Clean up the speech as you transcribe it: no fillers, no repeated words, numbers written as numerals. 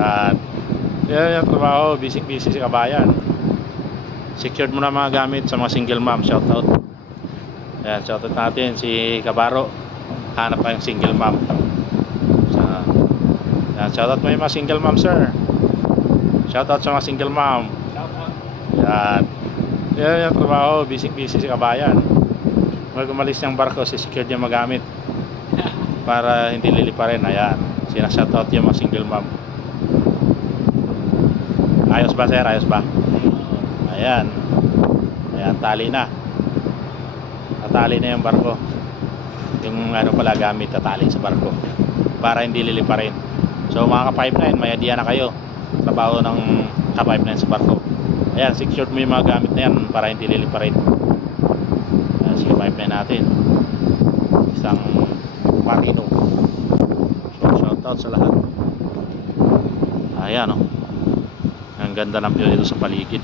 Yan. Yan yung trabaho, busy si kabayan. Secured mo na mga gamit sa mga single mom. Shoutout. Yan, shoutout natin si Kabaro. Hanap pa yung single mom. Yan, shoutout mo yung mga single mom, sir. Shoutout sa mga single mom. Yan. Yan yung trabaho, busy si kabayan. Pag umalis ng barko, secured yung magamit para hindi liliparin. Ayan, sinashoutout yung mga single mom. Ayos ba, sir? Ayos ba? Ayan. Ayan, tali na. Natali na yung barko. Yung ano pala gamit, tatali sa barko para hindi liliparin. So mga ka-pipeline, may idea na kayo trabaho ng ka-pipeline sa barko. Ayan, secured mo yung mga gamit na yan para hindi liliparin. Ayan, si ka-pipeline natin, isang marino. So shoutout sa lahat. Ayan, oh. Ang ganda ng view dito sa paligid.